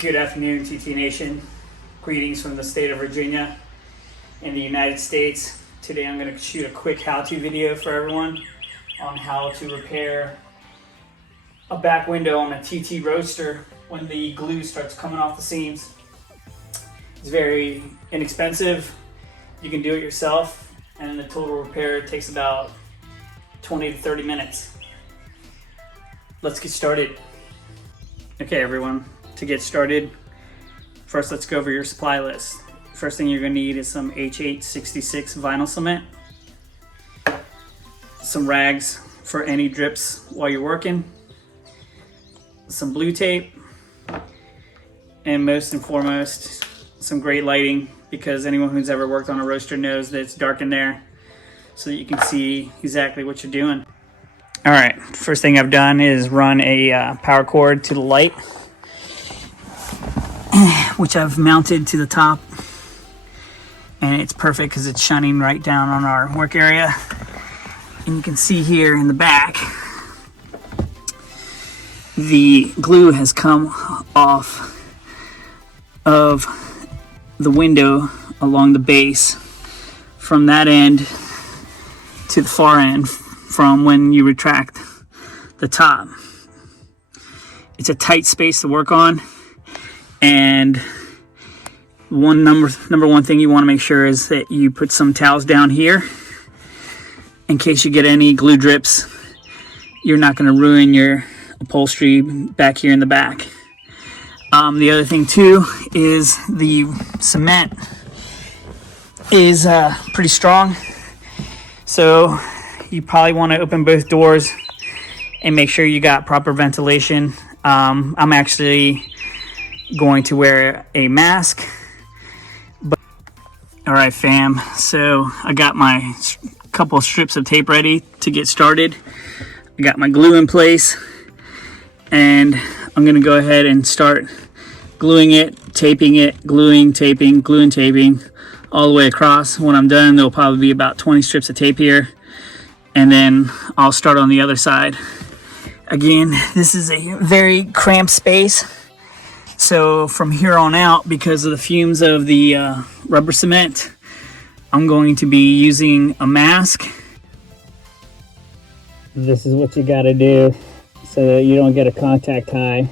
Good afternoon, TT Nation. Greetings from the state of Virginia in the United States. Today I'm going to shoot a quick how-to video for everyone on how to repair a back window on a TT Roadster when the glue starts coming off the seams. It's very inexpensive. You can do it yourself, and the total repair takes about 20 to 30 minutes. Let's get started. Okay, everyone. To get started, first let's go over your supply list. First thing you're going to need is some H866 vinyl cement, some rags for any drips while you're working, some blue tape, and most and foremost, some great lighting, because anyone who's ever worked on a roadster knows that it's dark in there so that you can see exactly what you're doing. All right, first thing I've done is run a power cord to the light, which I've mounted to the top, and it's perfect because it's shining right down on our work area. And you can see here in the back, the glue has come off of the window along the base from that end to the far end from when you retract the top. It's a tight space to work on. And number one thing you want to make sure is that you put some towels down here in case you get any glue drips. You're not going to ruin your upholstery back here in the back. The other thing too is the cement is pretty strong, so you probably want to open both doors and make sure you got proper ventilation. I'm actually going to wear a mask. All right, fam, so I got my couple strips of tape ready to get started. I got my glue in place, and I'm gonna go ahead and start gluing it, taping it, gluing, taping, gluing, taping all the way across. When I'm done, there'll probably be about 20 strips of tape here, and then I'll start on the other side. Again, this is a very cramped space. So from here on out, because of the fumes of the rubber cement, I'm going to be using a mask. This is what you gotta do so that you don't get a contact high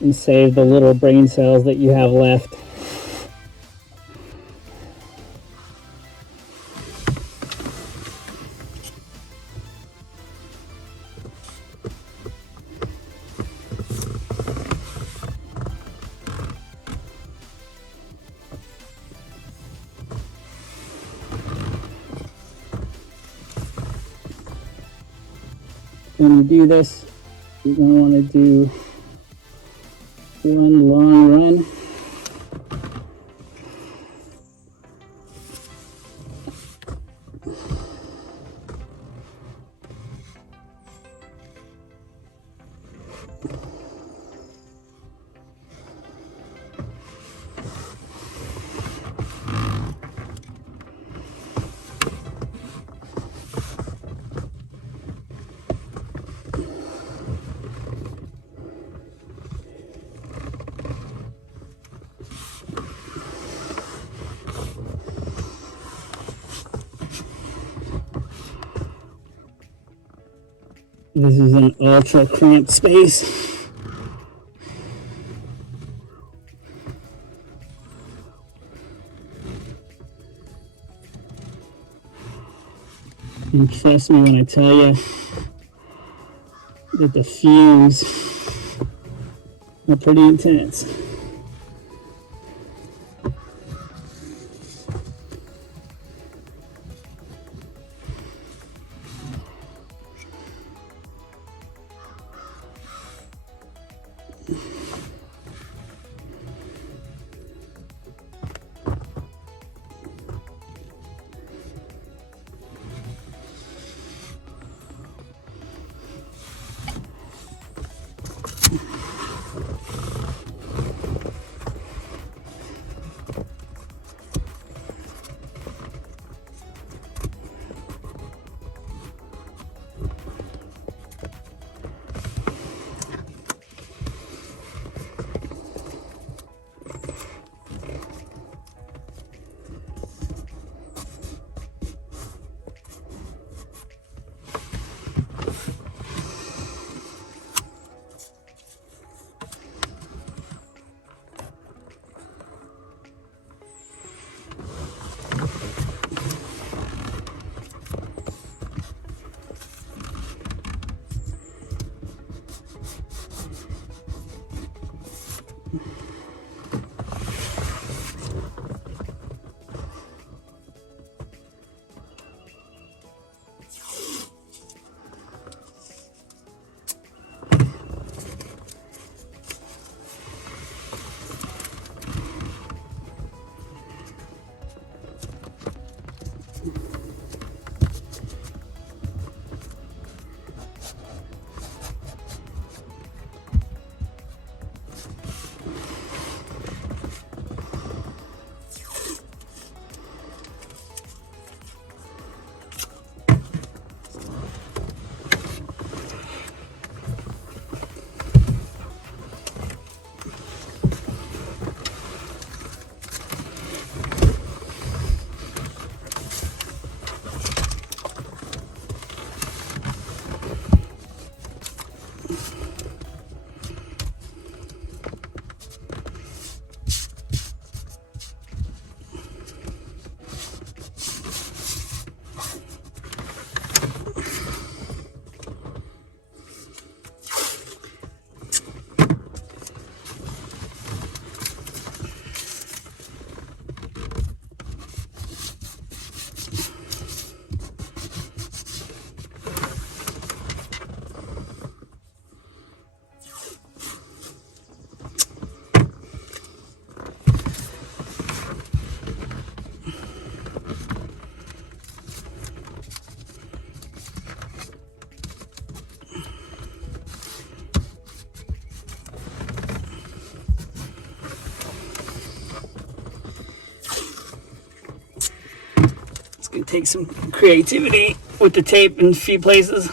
and save the little brain cells that you have left. When you do this, you're going to want to do one long run. This is an ultra cramped space. And trust me when I tell you that the fumes are pretty intense. Gonna take some creativity with the tape in a few places.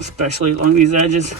Especially along these edges.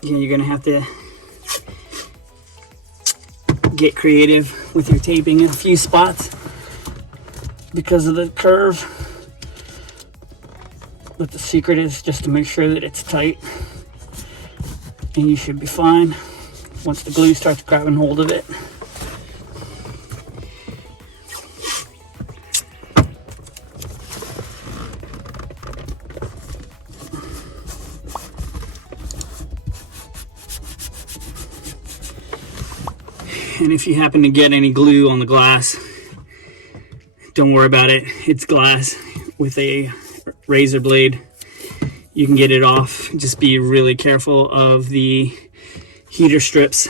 Yeah, you're gonna have to get creative with your taping in a few spots because of the curve. But the secret is just to make sure that it's tight, and you should be fine once the glue starts grabbing hold of it. And if you happen to get any glue on the glass, don't worry about it. It's glass. With a razor blade, you can get it off. Just be really careful of the heater strips.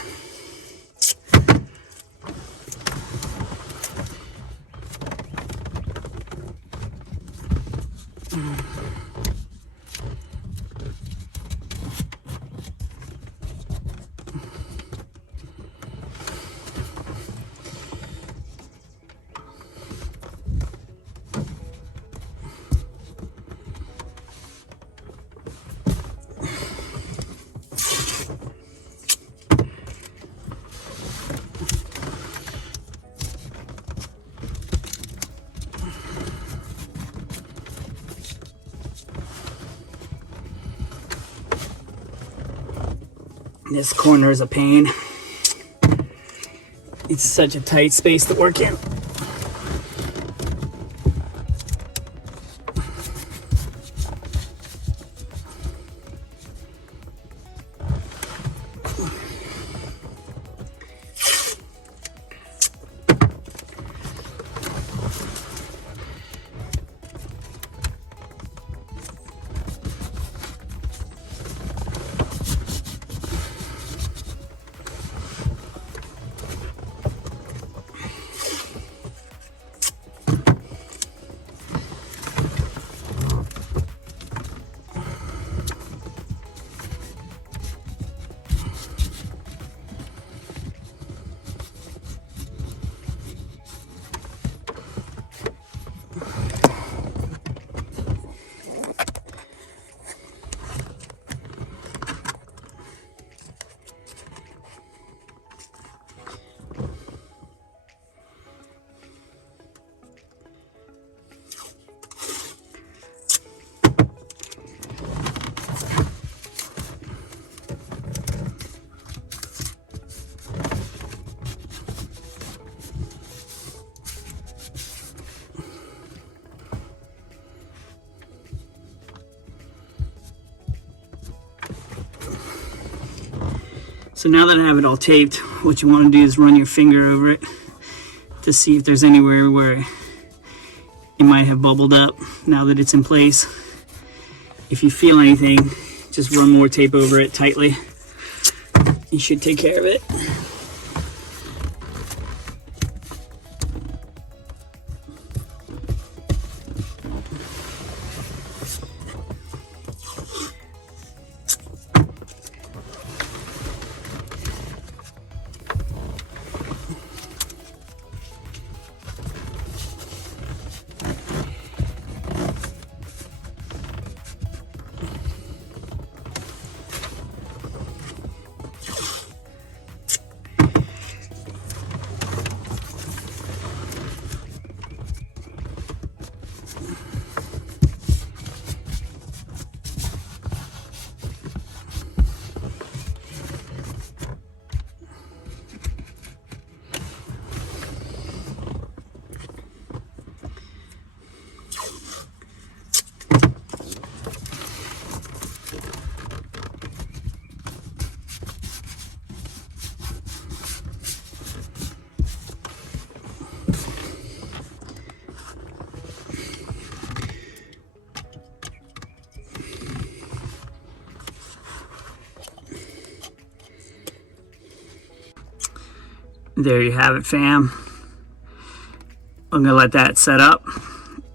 This corner is a pain. It's such a tight space to work in. So now that I have it all taped, what you want to do is run your finger over it to see if there's anywhere where it might have bubbled up now that it's in place. If you feel anything, just run more tape over it tightly. You should take care of it. There you have it, fam. I'm gonna let that set up,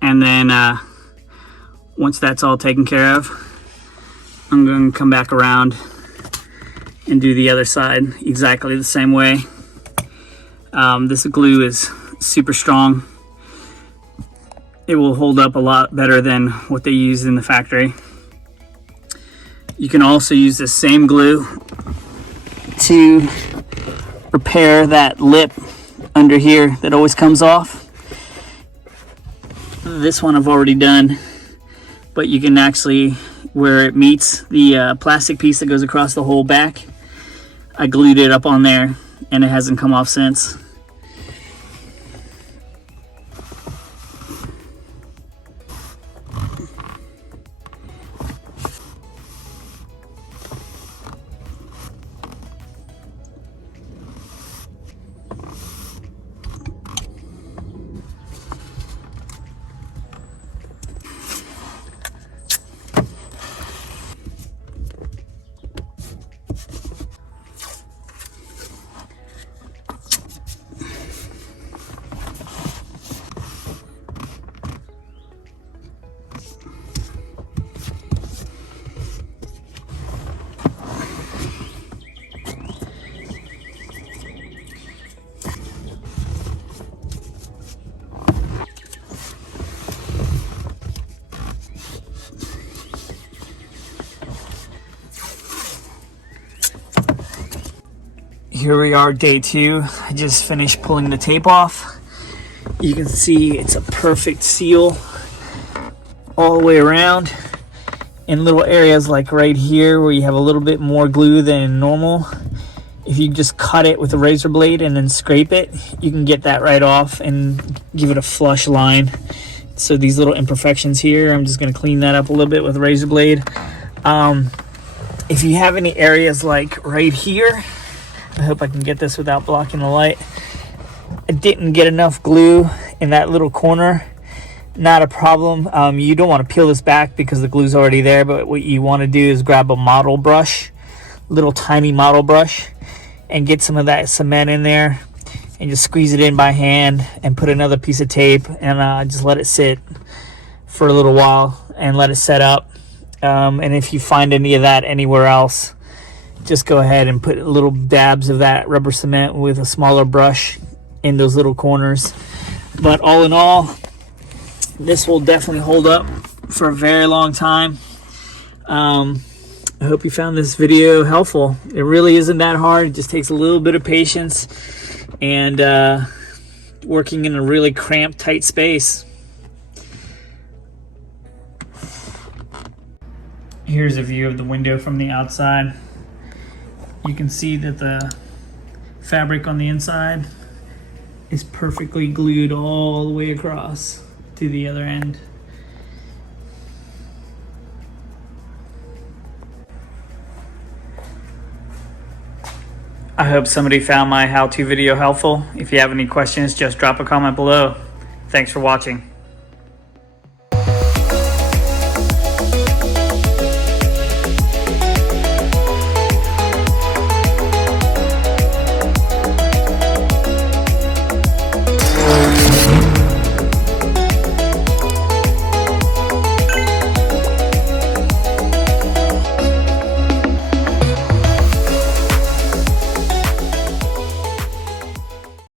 and then once that's all taken care of, I'm gonna come back around and do the other side exactly the same way. This glue is super strong. It will hold up a lot better than what they use in the factory. You can also use the same glue to repair that lip under here that always comes off. This one I've already done, but you can actually, where it meets the plastic piece that goes across the whole back, I glued it up on there and it hasn't come off since. Here we are, day 2. I just finished pulling the tape off. You can see it's a perfect seal all the way around. in little areas like right here where you have a little bit more glue than normal, if you just cut it with a razor blade and then scrape it, you can get that right off and give it a flush line. So these little imperfections here, I'm just going to clean that up a little bit with a razor blade. If you have any areas like right here, I hope I can get this without blocking the light. I didn't get enough glue in that little corner. Not a problem. You don't want to peel this back because the glue's already there, but what you want to do is grab a model brush, little tiny model brush, and get some of that cement in there and just squeeze it in by hand and put another piece of tape and just let it sit for a little while and let it set up. And if you find any of that anywhere else, just go ahead and put little dabs of that rubber cement with a smaller brush in those little corners. But all in all, this will definitely hold up for a very long time. I hope you found this video helpful. It really isn't that hard. It just takes a little bit of patience and working in a really cramped, tight space. Here's a view of the window from the outside. You can see that the fabric on the inside is perfectly glued all the way across to the other end. I hope somebody found my how-to video helpful. If you have any questions, just drop a comment below. Thanks for watching.